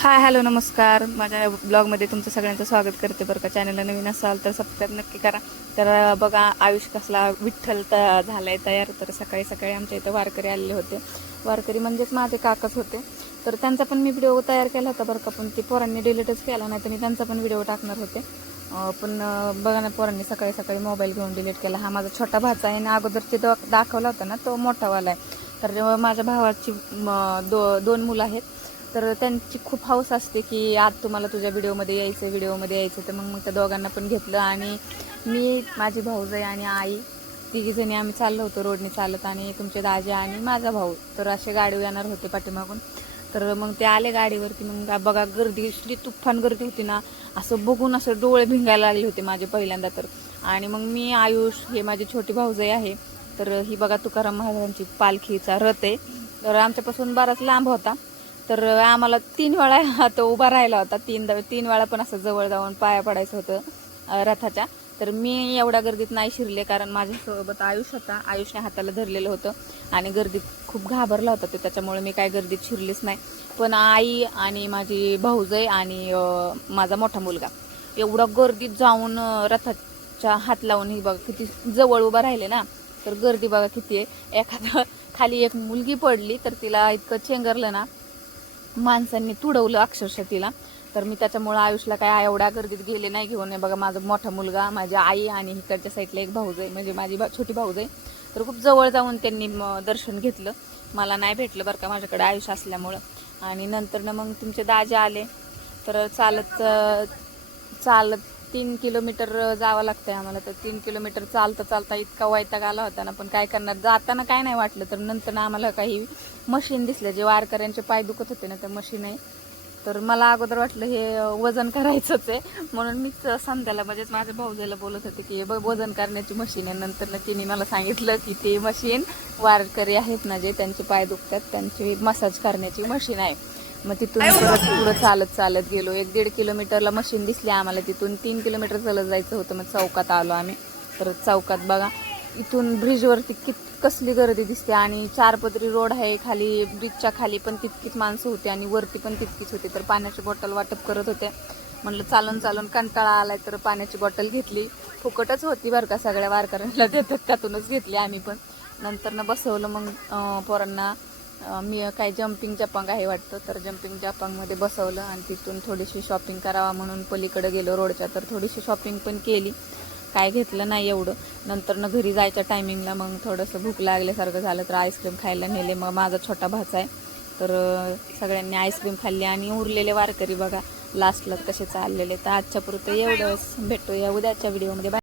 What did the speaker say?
Hi hello नमस्कार. माझ्या ब्लॉगमध्ये तुमचं सगळ्यांचं स्वागत करते बरं का. चॅनलला नवीन असाल तर सबस्क्राईब नक्की करा. तर बघा आयुष कसला विठ्ठल झालाय तयार. तर सकाळी सकाळी आमच्या इथं वारकरी आलेले होते. वारकरी म्हणजेच माझे काकाच होते. तर त्यांचा पण मी व्हिडिओ तयार केला होता बरं का, पण ते पोरांनी डिलीटच केला नाही. तर मी त्यांचा पण व्हिडिओ टाकणार होते, पण बघा ना पोरांनी सकाळी सकाळी मोबाईल घेऊन डिलीट केला. हा माझा छोटा भाचा आहे आणि अगोदर ते दाखवला होता ना तो मोठावाला आहे. तर माझ्या भावाची दोन मुलं आहेत. तर त्यांची खूप हौस असते की आज तुम्हाला तुझ्या व्हिडिओमध्ये यायचं. तर मग त्या दोघांना पण घेतलं आणि मी, माझी भाऊजाई आणि आई तिघीजणी आम्ही चाललो होतो रोडने चालत, आणि तुमचे दाजी आणि माझा भाऊ तर असे गाडीवर येणार होते पाठीमागून. तर मग ते आले गाडीवरती. मग बघा गर्दी, इतकी तुफान गर्दी होती ना, असं बघून असं डोळे भिंगायला लागले होते माझे पहिल्यांदा तर. आणि मग मी, आयुष, हे माझी छोटी भाऊजाई आहे. तर ही बघा तुकाराम महाराजांची पालखीचा रथ आहे. तर आमच्यापासून बराच लांब होता. तर आम्हाला 3 वेळा तो उभा राहिला होता. तीन वेळा पण असं जवळ जाऊन पाया पडायचं होतं रथाच्या. तर मी एवढ्या गर्दीत नाही शिरले, कारण माझ्यासोबत आयुष होता. आयुषने हाताला धरलेलं होतं आणि गर्दीत खूप घाबरला होता तो, त्याच्यामुळे मी काय गर्दीत शिरलीच नाही. पण आई आणि माझी भाऊजाई आणि माझा मोठा मुलगा एवढा गर्दीत जाऊन रथाच्या हात लावून, ही बघा किती जवळ उभा राहिले ना. तर गर्दी बघा किती आहे. एखादा खाली एक मुलगी पडली तर तिला इतकं चेंगरलं ना, माणसांनी तुडवलं अक्षरशः तिला. तर मी त्याच्यामुळं आयुषला काय एवढ्या गर्दीत गेले नाही घेऊन. बघा माझा मोठा मुलगा, माझी आई आणि इकडच्या साईडला एक भाऊजाई म्हणजे माझी छोटी भाऊजाई. तर खूप जवळ जाऊन त्यांनी दर्शन घेतलं. मला नाही भेटलं बरं का, माझ्याकडे आयुष असल्यामुळं. आणि नंतर मग तुमचे दाजी आले. तर चालत चालत 3 किलोमीटर जावं लागतंय आम्हाला. तर 3 किलोमीटर चालता इतका वैताग आला होता ना, पण काय करणार. जाताना काय नाही वाटलं, तर नंतर आम्हाला काही मशीन दिसलं, जे वारकऱ्यांचे पाय दुखत होते ना, तर मशीन आहे. तर मला अगोदर वाटलं हे वजन करायचंच आहे, म्हणून मीच संध्याला म्हणजेच माझ्या भाऊजाईला बोलत होते की बघ वजन करण्याची मशीन आहे. नंतर तिने मला सांगितलं की ते मशीन वारकरी आहेत ना, जे त्यांचे पाय दुखतात त्यांची मसाज करण्याची मशीन आहे. मग तिथून परत पुढं चालत गेलो. 1-1.5 किलोमीटरला मशीन दिसली आम्हाला. तिथून 3 किलोमीटर चालत जायचं होतं. मग चौकात आलो आम्ही. तर चौकात बघा इथून ब्रिजवरती कसली गर्दी दिसते, आणि 4 पदरी रोड आहे. खाली ब्रिजच्या खाली पण तितकीच माणसं होती आणि वरती पण तितकीच होती. तर पाण्याची बॉटल वाटप करत होते. म्हणलं चालून कंटाळा आलाय, तर पाण्याची बॉटल घेतली. फुकटच होती बरं का, सगळ्या वारकऱ्यांना देतात त्यातूनच घेतली आम्ही पण. नंतर बसवलं मग पोरांना. मी काय जम्पिंग जपांग आहे वाटतं, तर जम्पिंग जपांगमध्ये बसवलं आणि तिथून थोडीशी शॉपिंग करावा म्हणून पलीकडे गेलो रोडच्या. तर थोडीशी शॉपिंग पण केली, काय घेतलं नाही एवढं. नंतर घरी जायच्या टायमिंगला मग थोडंसं भूक लागल्यासारखं झालं, तर आईस्क्रीम खायला नेले. मग माझा छोटा भाचा आहे, तर सगळ्यांनी आईस्क्रीम खाल्ली. आणि उरलेले वारकरी बघा लास्टला कसे चाललेले. तर आजच्या पुरतं एवढंच. भेटूया उद्याच्या व्हिडिओमध्ये.